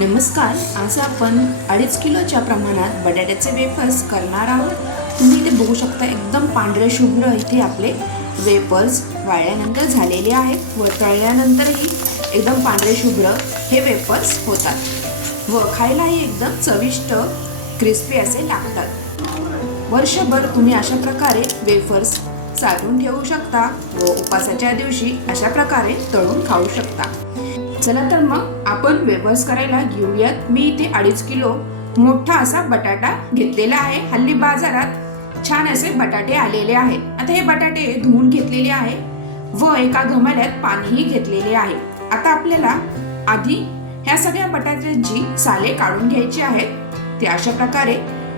नमस्कार, आज आपण 2.5 किलोच्या प्रमाणात बटाट्याचे वेफर्स करणार आहोत। तुम्ही इथे बघू शकता एकदम पांढरे शुभ्र इथे आपले वेफर्स वाळल्यानंतर झालेले आहेत व तळल्यानंतरही एकदम पांढरे शुभ्र हे वेफर्स होतात व खायलाही एकदम चविष्ट क्रिस्पी असे लागतात। वर्षभर तुम्ही अशा प्रकारे वेफर्स साठवून ठेवू शकता व उपासाच्या दिवशी अशा प्रकारे तळून खाऊ शकता। चला तर मग आपण वेफर्स करायला घेऊयात। मी इथे 2.5 किलो मोठा असा बटाटा घेतलेला आहे। हल्ली बाजारात छान असे बटाटे आलेले आहेत। आता हे बटाटे धुवून घेतलेले आहे व एका गमाल्यात पाणीही घेतलेले आहे। आता आपल्याला आधी ह्या सगळ्या बटाट्याची साले काढून घ्यायची आहेत। ते अशा प्रकारे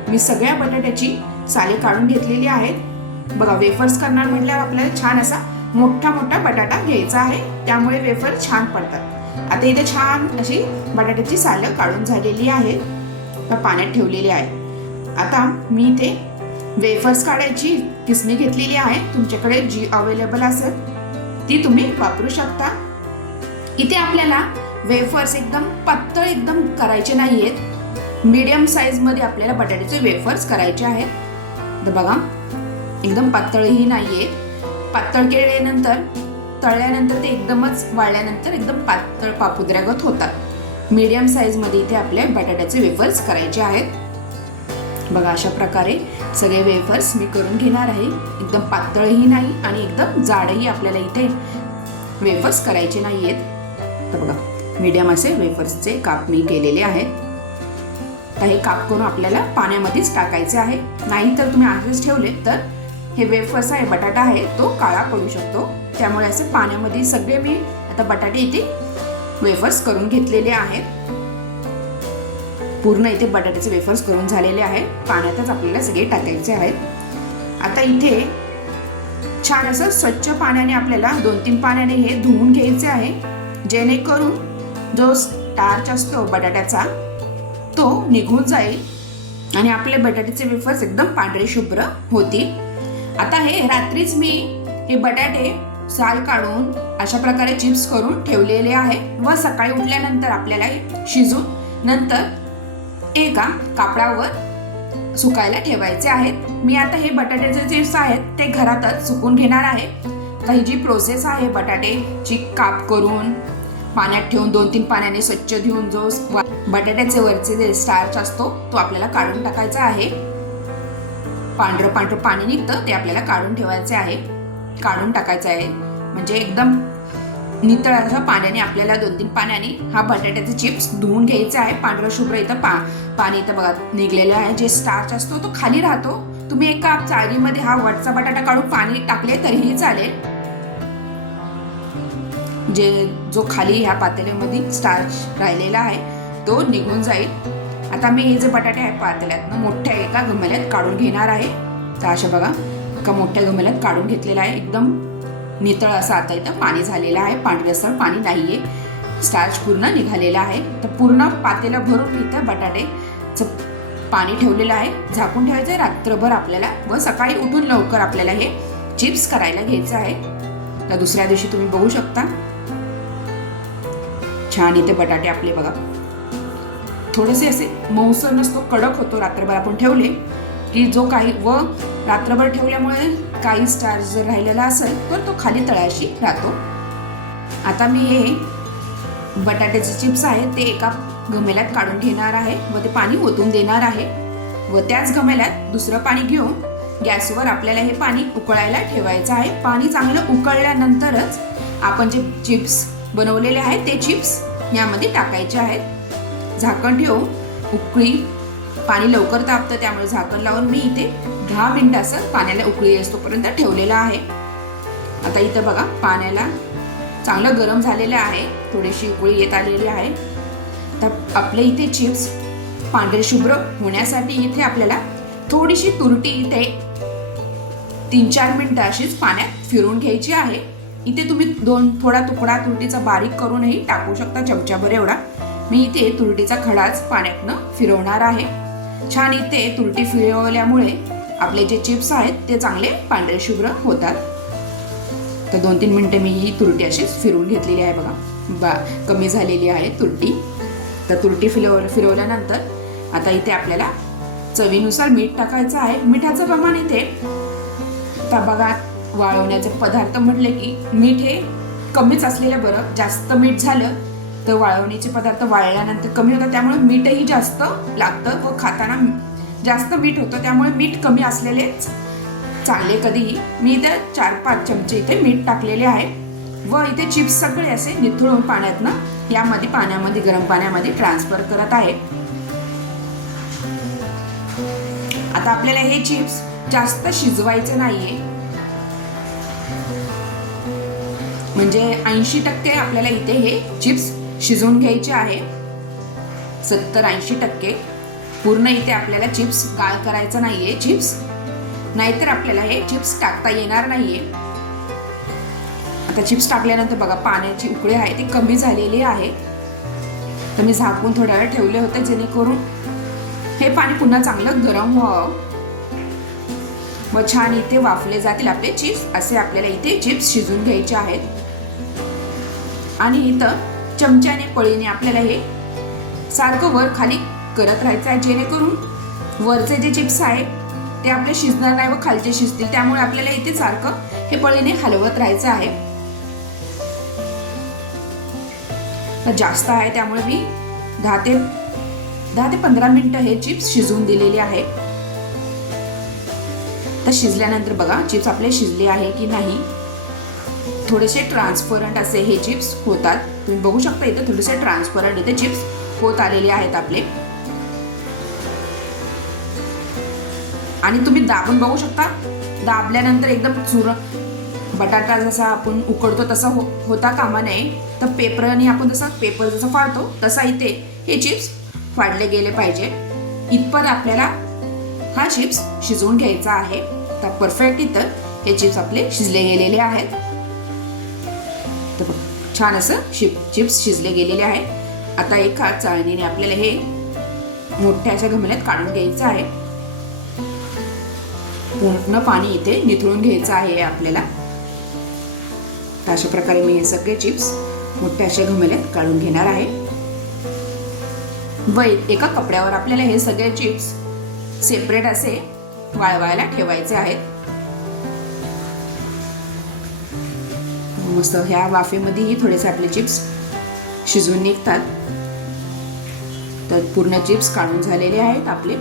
मी सगळ्या बटाट्याची साले काढून घेतलेली आहेत। बघा, वेफर्स करणार म्हटल्यावर आपल्याला छान असा मोठा बटाटा घ्यायचा आहे, त्यामुळे वेफर छान पडतात। आता इथे छान अशी बटाट्याची सालं काढून झालेली आहेत, पाण्यात ठेवलेली आहे। आता मी इथे वेफर्स काढायची किसणी घेतलेली आहे। तुमच्याकडे जी अवेलेबल असेल ती तुम्ही वापरू शकता। इथे आपल्याला वेफर्स एकदम पातळ एकदम करायचे नाहीयेत, मीडियम साईज मध्ये आपल्याला बटाट्याचे वेफर्स करायचे आहेत। तर बघा, एकदम पातळही नाहीयेत। पातळ केल्यानंतर तळल्यानंतर ते एकदमच वाळल्यानंतर एकदम पातळ पापुद्र्यागत होतात। मीडियम साईज मध्ये इथे आपल्या बटाट्याचे वेफर्स करायचे आहेत। बघा, अशा प्रकारे सगळे वेफर्स मी करून घेणार आहे। एकदम पातळही नाही आणि एकदम जाडही आपल्याला इथे वेफर्स करायचे नाहीयेत। तर बघा, मीडियम असे वेफर्सचे काप मी केलेले आहेत। तर हे काप करून आपल्याला पाण्यामध्येच टाकायचे आहे, नाही तर तुम्ही असेच ठेवले तर हे वेफर्स आहे, बटाटा आहे, तो काळा पडू शकतो। त्यामुळे असे पाण्यामध्ये सगळे मी आता बटाटे इथे वेफर्स करून घेतलेले आहेत। पूर्ण इथे बटाट्याचे वेफर्स करून झालेले आहेत। पाण्यातच आपल्याला सगळे टाकायचे आहेत। आता इथे छान असं स्वच्छ पाण्याने आपल्याला 2-3 पाण्याने हे धुवून घ्यायचे आहे, जेणेकरून जो स्टार्च असतो बटाट्याचा तो निघून जाईल आणि आपले बटाट्याचे वेफर्स एकदम पांढरे शुभ्र होतील। आता हे रात्रीच मी हे बटाटे साल काढून अशा प्रकारे चिप्स करून ठेवलेले आहे व सकाळी उठल्यानंतर आपल्याला शिजून नंतर एका कापडावर सुकायला ठेवायचे आहेत। मी आता हे बटाट्याचे चिप्स आहेत ते घरातच सुकून घेणार आहे। तर ही जी प्रोसेस आहे बटाट्याची काप करून पाण्यात ठेवून 2-3 पाण्याने स्वच्छ धुवून जो बटाट्याचे वरचे जे स्टार्च असतो तो आपल्याला काढून टाकायचा आहे। पांढरं पाणी निघतं ते आपल्याला काढून ठेवायचे आहे, काढून टाकायचं आहे। म्हणजे एकदम नितळ अशा पाण्याने आपल्याला 2-3 पाण्याने हा बटाट्याचे चिप्स धुवून घ्यायचे आहे। पांढरं शुभ्र इथं पाणी इथं बघा निघलेलं आहे। जे स्टार्च असतो तो खाली राहतो। तुम्ही एका चाळणीमध्ये हा वरचा बटाटा काढून पाणी टाकले तरीही चालेल, जो खाली ह्या पातेल्यामध्ये स्टार्च राहिलेला आहे तो निघून जाईल। आता मी हे जे बटाटे आहेत पातेल्यात मोठ्या एका गमेल्यात काढून घेणार आहे। तर अशा बघा, एका मोठ्या गमेल्यात काढून घेतलेला आहे। एकदम नितळ असं आता इथं पाणी झालेलं आहे, पांढरसर पाणी नाहीये, स्टार्च पूर्ण निघालेला आहे। तर पूर्ण पातेलं भरून इथं बटाट्याचं पाणी ठेवलेलं आहे, झाकून ठेवायचं रात्रभर आपल्याला व सकाळी उठून लवकर आपल्याला हे चिप्स करायला घ्यायचं आहे। तर दुसऱ्या दिवशी तुम्ही बघू शकता छान इथे बटाटे आपले बघा थोडेसे असे मऊसर नसतो, कडक होतो। रात्रभर आपण ठेवले की जो काही व रात्रभर ठेवल्यामुळे काही स्टार्च जर राहिलेला असेल तर तो खाली तळाशी राहतो। आता मी हे बटाट्याचे चिप्स आहेत ते एका गमेल्यात काढून घेणार आहे व ते पाणी ओतून देणार आहे व त्याच गमेल्यात दुसरं पाणी घेऊन गॅसवर आपल्याला हे पाणी उकळायला ठेवायचं आहे। पाणी चांगलं उकळल्यानंतरच आपण जे चिप्स बनवलेले आहेत ते चिप्स यामध्ये टाकायचे आहेत। झाकण ठेवून उकळी, पाणी लवकर तापतं त्यामुळे झाकण लावून मी इथे 10 मिनिटं असं पाण्याला उकळी असतोपर्यंत ठेवलेलं आहे। आता इथं बघा पाण्याला चांगलं गरम झालेलं आहे, थोडीशी उकळी येत आलेली आहे। तर आपले इथे चिप्स पांढरे शुभ्र होण्यासाठी इथे आपल्याला थोडीशी तुरटी इथे 3-4 मिनिटं अशीच पाण्यात फिरवून घ्यायची आहे। इथे तुम्ही थोडा तुकडा तुरटीचा बारीक करूनही टाकू शकता, चमच्याभर एवढा। मी इथे तुरटीचा खडाच पाण्यातनं फिरवणार आहे। छान इथे तुरटी फिरवल्यामुळे आपले जे चिप्स आहेत ते चांगले पांढरे शुभ्र होतात। तर 2-3 मिनिटं मी ही तुरटी अशीच फिरवून घेतलेली आहे बघा, कमी झालेली आहे तुरटी। तर तुरटी फिरवल्यानंतर आता इथे आपल्याला चवीनुसार मीठ टाकायचं आहे. मिठाचं प्रमाण इथे आता बघा, वाळवण्याचे पदार्थ म्हटले की मीठ हे कमीच असलेलं बरं. जास्त मीठ झालं तर वाळवणीचे पदार्थ वाळल्यानंतर कमी होतात, त्यामुळे मीठही जास्त लागतं व खाताना जास्त मीठ होतं. त्यामुळे मीठ कमी असलेलेच चांगले कधीही. मी इथे 4-5 चमचे इथे मीठ टाकलेले आहे व इथे चिप्स सगळे असे निथळून पाण्यातनं यामध्ये पाण्यामध्ये गरम पाण्यामध्ये ट्रान्सफर करत आहे. आता आपल्याला हे चिप्स जास्त शिजवायचे नाहीये, म्हणजे 80% आपल्याला इथे हे चिप्स शिजवून घ्यायचे आहे. 70-80% पूर्ण इथे आपल्याला चिप्स गाळ करायचा नाहीये चिप्स, नाहीतर आपल्याला हे चिप्स टाकता येणार नाहीये. आता चिप्स टाकल्यानंतर बघा पाण्याची उकळी आहे ती कमी झालेली आहे. तर मी झाकून थोड्या वेळ ठेवले होते जेणेकरून हे पाणी पुन्हा चांगलं गरम व्हावं व छान इथे वाफले जातील आपले चिप्स. असे आपल्याला इथे चिप्स शिजवून घ्यायचे आहेत. आणि इथं चमच्याने पळीने आपल्याला हे सारखं वर खाली करत राहायचं आहे, जेणेकरून वरचे जे चिप्स आहे ते आपले शिजणार नाही व खालचे शिजतील. त्यामुळे आपल्याला इथे सारखं हे पळीने हलवत राहायचं आहे. जास्त आहे त्यामुळे मी 10 ते 15 मिनिटं हे चिप्स शिजवून दिलेले आहे. तर शिजल्यानंतर बघा चिप्स आपले शिजले आहे की नाही. थोडेसे ट्रान्सपरंट असे हे चिप्स होतात. तुम्ही बघू शकता इथे थोडेसे ट्रान्सपरंट इथे चिप्स होत आलेले आहेत आपले. आणि तुम्ही दाबून बघू शकता, दाबल्यानंतर एकदम बटाटा जसा आपण उकडतो तसा होता कामा नये. तर पेपरने आपण पेपर जसं फाडतो तसा इथे हे चिप्स फाडले गेले पाहिजे. इथपर आपल्याला हा चिप्स शिजवून घ्यायचा आहे. तर परफेक्ट इथं हे चिप्स आपले शिजले गेलेले आहेत. तर छान असं चिप्स शिजले गेलेले आहेत. आता एका चाळणीने आपल्याला हे मोठ्या अशा घमेल्यात काढून घ्यायचं आहे. पूर्ण पाणी इथे निथळून घ्यायचं आहे आपल्याला. तर अशा प्रकारे मी हे सगळे चिप्स मोठ्या अशा घमेल्यात काढून घेणार आहे व एका कपड्यावर आपल्याला हे सगळे चिप्स सेपरेट असे वाळवायला ठेवायचे आहेत. मस्त ह्या वाफेमध्येही थोडेसे आपले चिप्स शिजून निघतात. तर पूर्ण चिप्स काढून झालेले आहेत आपले.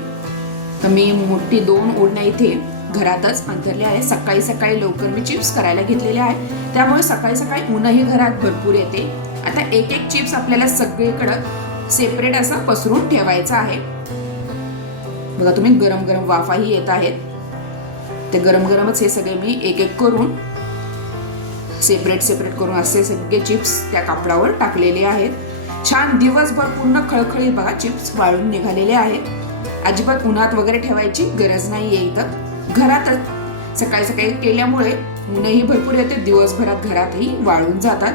तर मी मोठी 2 ओढण्या इथे घरातच अंतरले आहे. सकाळी सकाळी लवकर मी चिप्स करायला घेतलेले आहे, त्यामुळे सकाळी सकाळी ऊनही घरात भरपूर येते. आता एक एक चिप्स आपल्याला सगळीकडं सेपरेट असं पसरून ठेवायचं आहे. बघा तुम्ही गरम गरम वाफाही येत आहेत. ते गरम गरमच हे सगळे मी एक एक करून सेपरेट करून असे सगळे चिप्स त्या कापडावर टाकलेले आहेत. छान दिवसभर पूर्ण खळखळीत बघा चिप्स वाळून निघालेले आहेत. अजिबात उन्हात वगैरे ठेवायची गरज नाहीये. इथं घरातच सकाळी सकाळी केल्यामुळे ऊनही भरपूर येते, दिवसभरात घरातही वाळून जातात.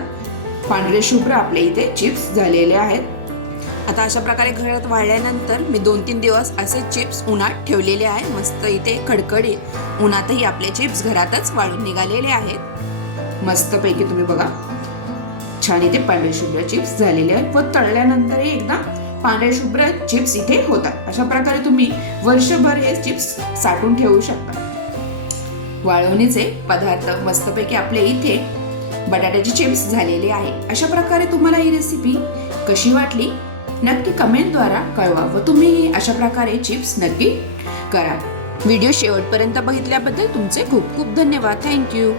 पांढरे शुभ्र आपले इथे चिप्स झालेले आहेत. आता अशा प्रकारे घरात वाळल्यानंतर मी 2-3 दिवस असे चिप्स उन्हात ठेवलेले आहे. मस्त इथे कडकडीत उन्हातही आपले चिप्स घरातच वाळून निघालेले आहेत. मस्तपैकी तुम्ही बघा छान इथे पांढरे शुभ्र चिप्स झालेले आहेत व तळल्यानंतरही एकदा पांढरे शुभ्र चिप्स इथे होतात. अशा प्रकारे तुम्ही वर्षभर हे चिप्स साठवून ठेवू शकता. वाळवणीचे पदार्थ मस्तपैकी आपले इथे बटाट्याचे चिप्स झालेले आहे. अशा प्रकारे तुम्हाला ही रेसिपी कशी वाटली नक्की कमेंटद्वारा कळवा व तुम्ही अशा प्रकारे चिप्स नक्की करा. व्हिडिओ शेवटपर्यंत बघितल्याबद्दल तुमचे खूप खूप धन्यवाद. थँक्यू.